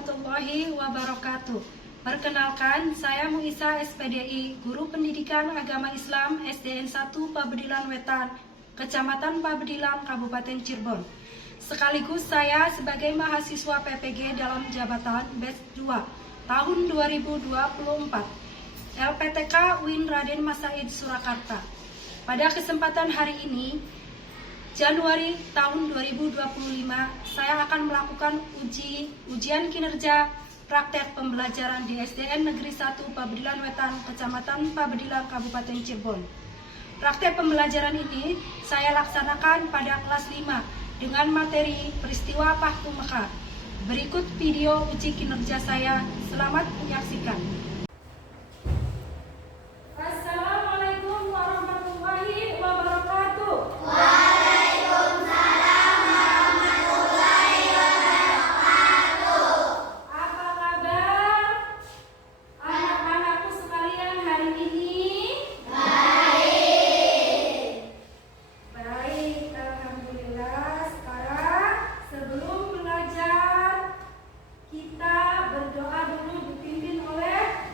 warahmatullahi wabarakatuh. Perkenalkan, saya Muisa SPDI, Guru Pendidikan Agama Islam SDN 1 Pabedilan Wetan, Kecamatan Pabedilan, Kabupaten Cirebon. Sekaligus saya sebagai mahasiswa PPG dalam jabatan Batch 2 tahun 2024 LPTK UIN Raden Masaid Surakarta. Pada kesempatan hari ini, Januari tahun 2025, saya akan melakukan ujian kinerja praktek pembelajaran di SDN Negeri 1 Pabedilan Wetan, Kecamatan Pabedilan, Kabupaten Cirebon. Praktek pembelajaran ini saya laksanakan pada kelas 5 dengan materi peristiwa Pathum Mekah. Berikut video uji kinerja saya. Selamat menyaksikan. Assalamualaikum warahmatullahi wabarakatuh. Sebelum belajar, kita berdoa dulu dipimpin oleh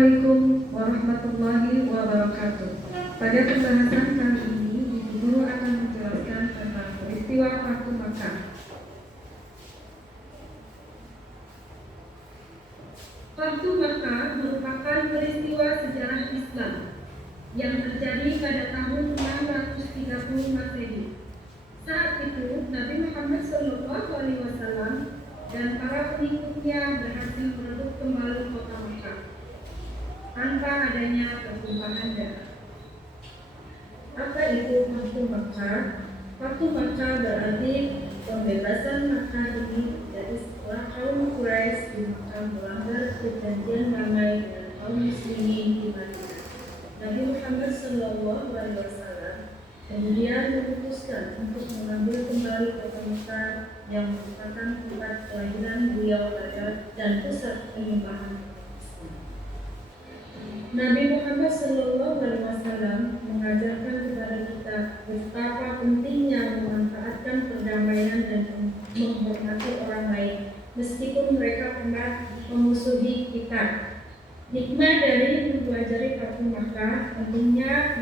Assalamualaikum warahmatullahi wabarakatuh. Pada pembahasan kali ini, Ibu Guru akan menjelaskan tentang peristiwa Fatu Makkah. Fatu Makkah merupakan peristiwa sejarah Islam yang terjadi pada tahun 630 Masehi. Saat itu, Nabi Muhammad SAW dan para pengikutnya berhasil merebut kembali kota Makkah tanpa adanya pertumpahan darah. Apa itu Fatu Makkah? Fatu Makkah berarti pembebasan Makkah ini dari setelah kaum Quraisy di Makkah melanggar perjanjian damai dengan kaum muslimin di Madinah. Nabi Muhammad SAW kemudian memutuskan untuk mengambil kembali kota Makkah yang merupakan tempat kelahiran beliau dan pusat penyembahan. Nabi Muhammad SAW mengajarkan kepada kita betapa pentingnya memanfaatkan perdamaian dan menghormati orang lain, meskipun mereka pernah memusuhi kita. Hikmah dari mempelajari Fatu Makkah pentingnya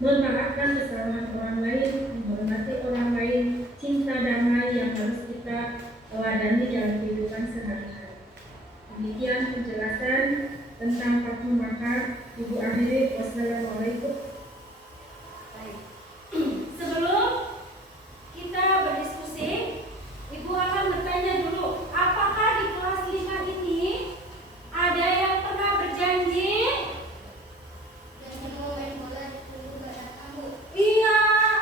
memaafkan kesalahan orang lain, menghormati orang lain, cinta damai yang harus kita teladani dalam kehidupan sehari-hari. Demikian penjelasan tentang Fatu Makkah. Ibu akhiri, wassalamualaikum. Sebelum kita berdiskusi, Ibu akan bertanya dulu, apakah di kelas 5 ini ada yang pernah berjanji? Iya,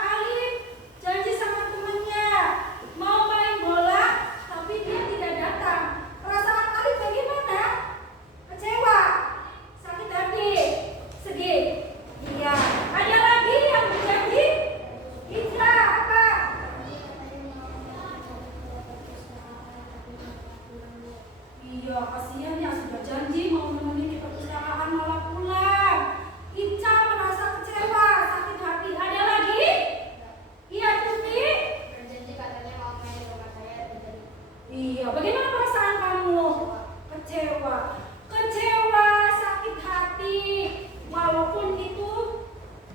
Alif janji sama temannya mau main bola, tapi dia tidak datang. Perasaan Alif bagaimana? Kecewa, sakit hati, sedih. Iya, ada lagi yang berjanji? Itra, apa? Iya, kasihan yang sudah janji mau menemani di perpustakaan malah pulang. Ica merasa kecewa, sakit hati. Ada lagi? Iya, Tuti? Berjanji katanya mau main rumah saya tidak. Iya, bagaimana perasaan kamu? Kecewa, kecewa, sakit hati. Walaupun itu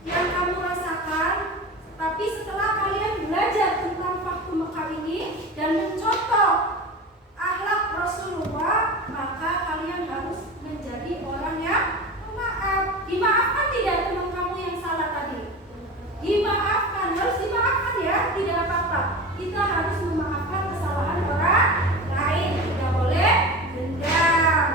yang kamu rasakan, tapi setelah kalian belajar tentang Fatu Makkah ini dan mencontoh akhlak Rasulullah, maka kalian harus menjadi orang yang pemaaf. Dimaafkan tidak teman kamu yang salah tadi? Dimaafkan, harus dimaafkan ya, tidak apa-apa. Kita harus memaafkan kesalahan orang lain, tidak boleh dendam.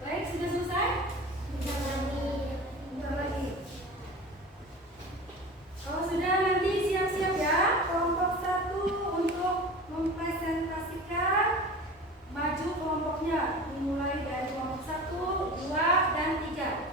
Baik, sudah selesai? Bentar lagi. Kalau sudah, nanti siap-siap ya. Kelompok 1 untuk mempresentasikan maju kelompoknya. Dimulai dari kelompok 1, 2, dan 3.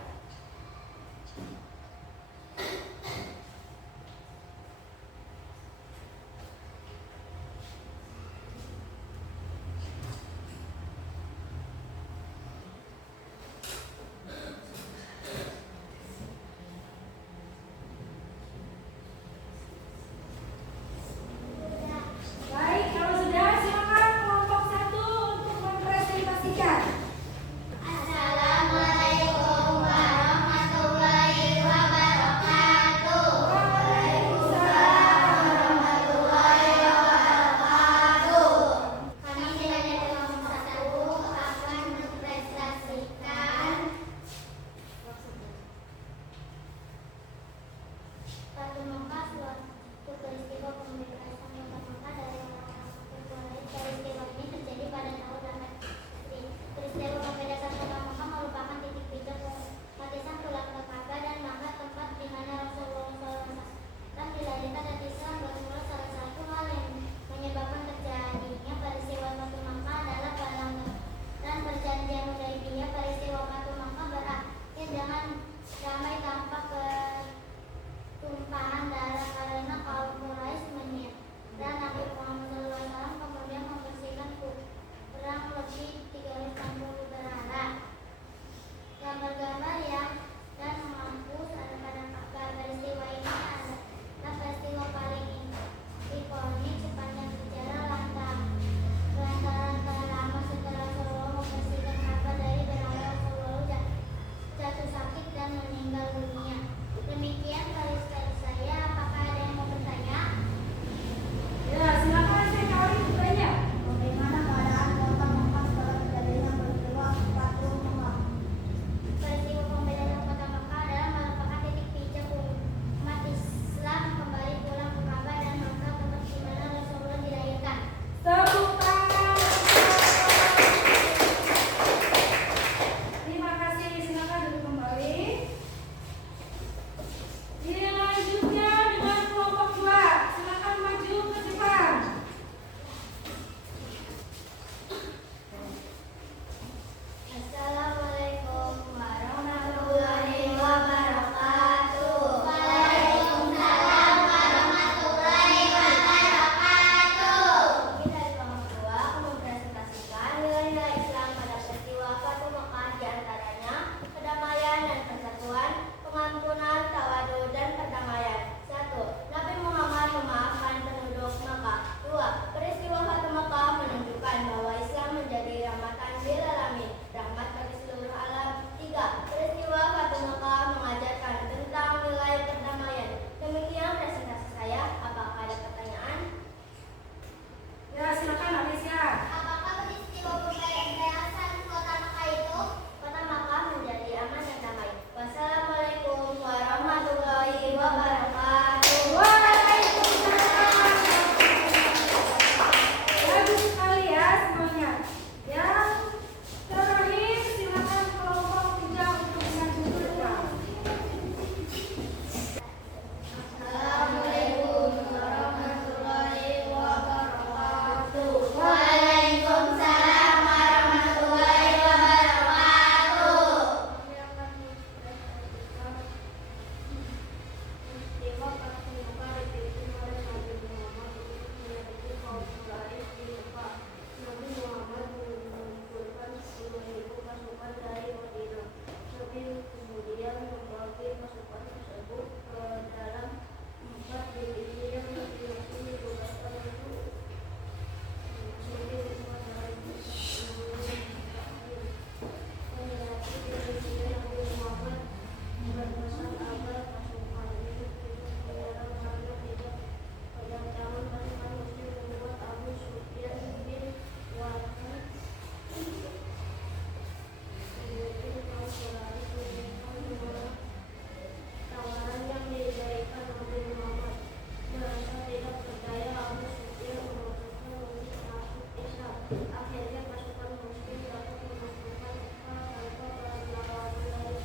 Akhirnya pasukan Muslim dapat menaklukkan Mekah tanpa perlawanan dari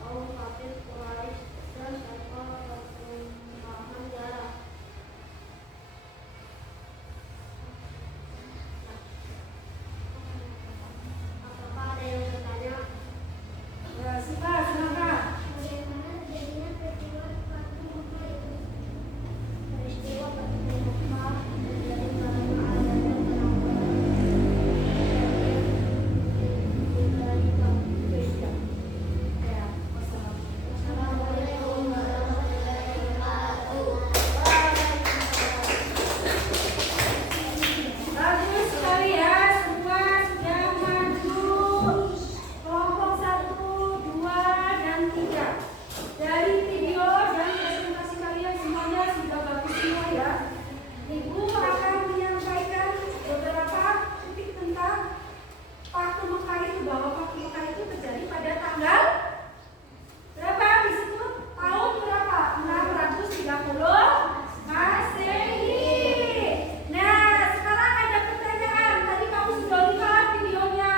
kaum kafir Quraisy dan tanpa pertumpahan darah. Apakah ada yang bertanya? Ya, silakan. Bagaimana terjadinya peristiwa Fatu Mekah itu? Peristiwa Fatu Mekah terjadi karena adanya penanggulangan dari Indonesia. Ya, Assalamualaikum warahmatullahi wabarakatuh. bagus sekali ya, semua sudah maju. Kelompok 1, 2, dan 3. Dari video dan presentasi kalian semuanya sudah bagus semua ya. Ibu akan menyampaikan beberapa titik tentang Fatu Mekah itu, bahwa Fatu Mekah itu terjadi pada tanggal berapa di situ? Tahun berapa? 630 Masehi. Nah, sekarang ada pertanyaan. Tadi kamu sudah lihat videonya,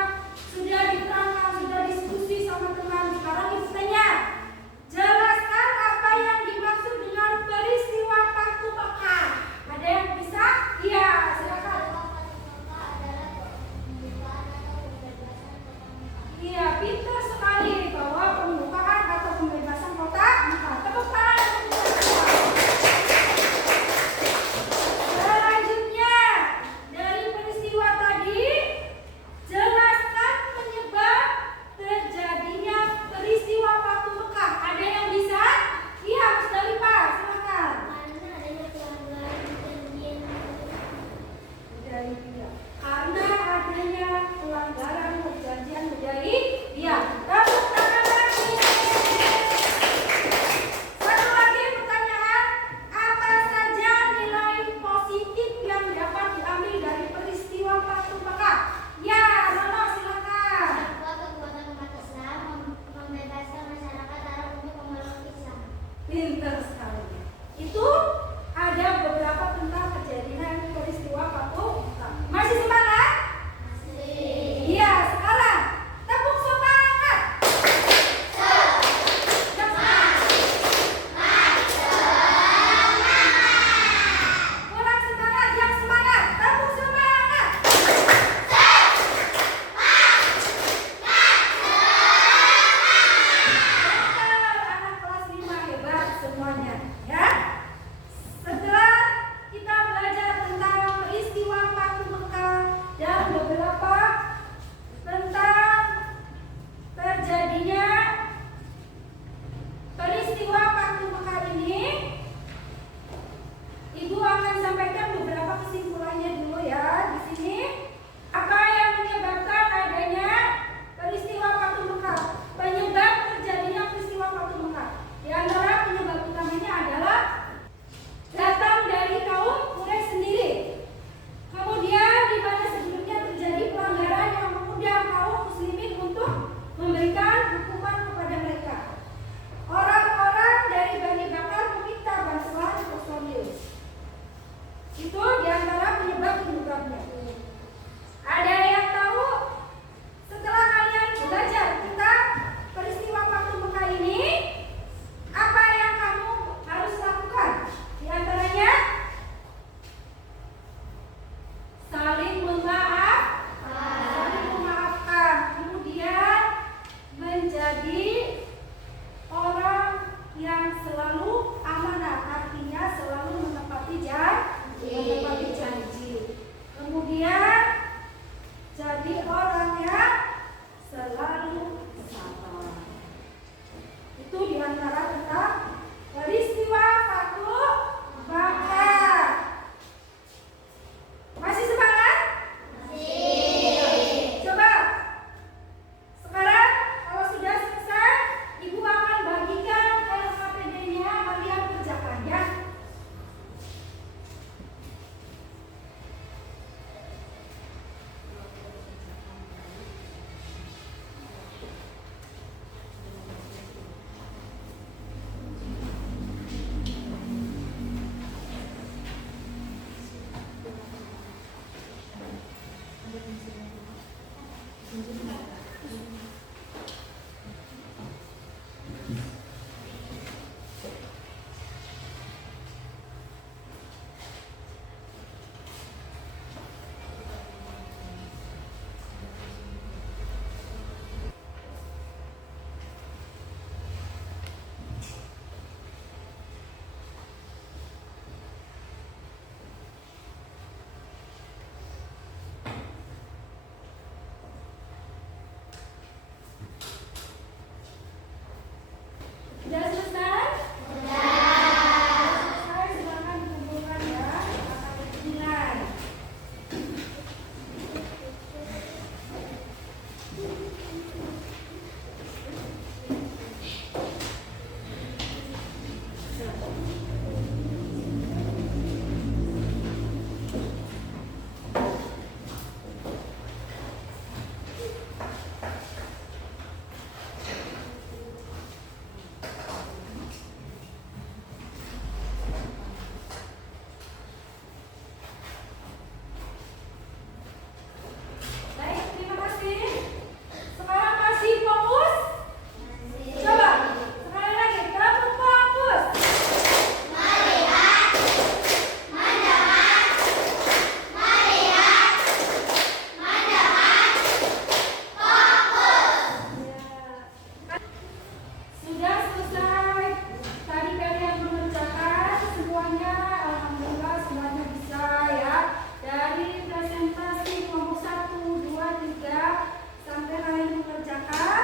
sudah diterangkan, sudah diskusi sama teman. Sekarang ibu tanya, jelaskan apa yang dimaksud dengan peristiwa Fatu Mekah. Ada yang bisa? Iya, silakan. Iya, pintar sekali, bahwa pembukaan atau pembebasan kota Mekah. Tepuk tangan untuk kita semua. Selanjutnya, dari peristiwa tadi, jelaskan penyebab terjadinya peristiwa Fatu Mekah. Ada yang bisa? Iya, Musdalifah, silakan. Hudaybiyah. Karena adanya pelanggaran perjanjian Hudaybiyah. Tepuk tangan lagi. Satu lagi pertanyaan, apa saja nilai positif yang dapat diambil dari peristiwa Fatu Mekah? Ya, Nono silakan. Kekuatan umat Islam membebaskan masyarakat Arab untuk memeluk Islam. Pintar sekali. Itu ada beberapa tentang kejadian peristiwa Fatu Mekah. Masih semangat? Iya, sekarang tepuk Sudah selesai? Selesai, silakan dikumpulkan ya. Akan dimulai. Baik, terima kasih. Sekarang masih fokus? Coba, sekali lagi, kamu fokus. Sudah selesai. Tadi kalian mengerjakan semuanya, alhamdulillah semuanya bisa ya. Dari presentasi kelompok 1, 2, 3 sampai kalian mengerjakan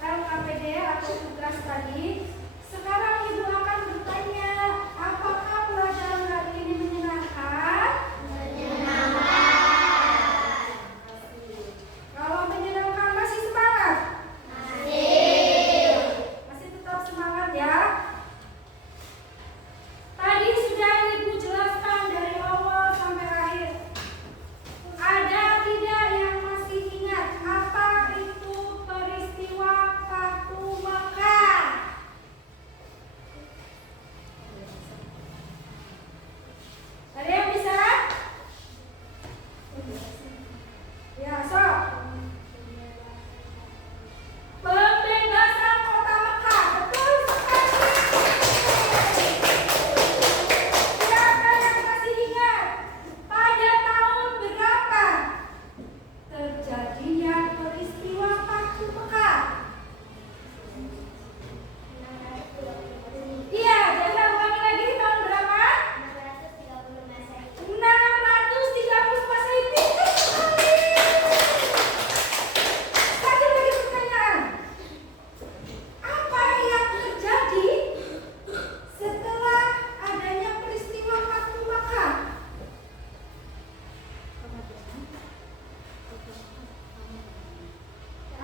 LKPD atau tugas tadi. Sekarang Ibu akan bertanya, apakah pelajaran hari ini menyenangkan? Kalau menyenangkan masih semangat? Masih tetap semangat ya. Tadi sudah Ibu jelaskan dari awal sampai akhir. Ada tidak yang masih ingat apa itu peristiwa Fatu Makkah? Ada yang bisa? Ya, sok. Pembebasan kota Mekah, betul sekali. Siapa yang masih ingat pada tahun berapa terjadinya peristiwa Fatu Mekah? Iya, jadi ulangi lagi, tahun berapa? 630 Masehi. Pintar sekali. Satu lagi pertanyaan. Apa yang terjadi setelah adanya peristiwa Fatu Makkah?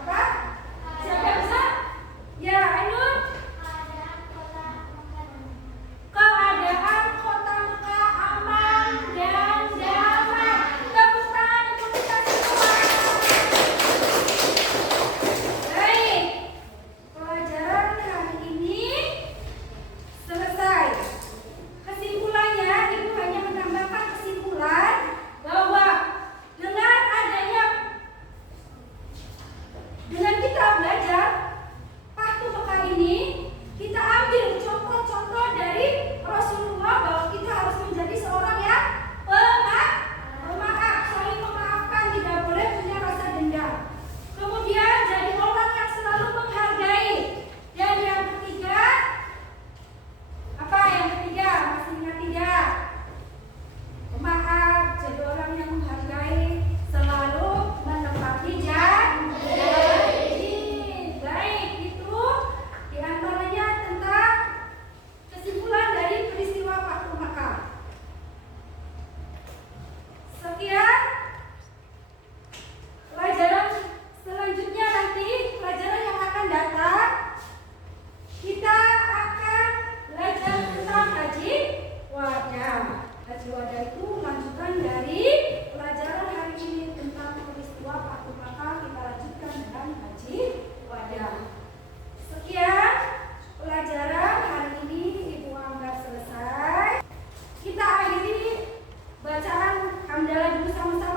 Apa? Siapa yang bisa? Ya, Ainur. Keadaan kota Mekah aman dan damai. Tepuk tangan untuk kita semua. Baik, pelajaran hari ini selesai. Kesimpulannya, Ibu hanya menambahkan kesimpulan bahwa dengan kita belajar Fatu Mekah ini, kita ambil contoh-contoh dari Rasulullah bahwa kita harus menjadi seorang yang pemaaf, saling memaafkan, tidak boleh punya rasa dendam. Kemudian jadi orang yang selalu menghargai. Dan yang ketiga, apa yang ketiga? Masih ingat tidak? Pemaaf, jadi orang yang menghargai, selalu menepati janji. Baik, itu diantaranya tentang kesimpulan dari peristiwa Fatu Makkah. Sekian pelajaran selanjutnya, nanti pelajaran yang akan datang kita akan belajar tentang haji wada. Haji wada itu lanjutan dari pelajaran hari ini tentang peristiwa Fatu Makkah. Kita lanjutkan dengan haji wada. Sekian pelajaran hari ini, Ibu anggap selesai. Kita akhiri bacaan hamdalah dulu sama-sama.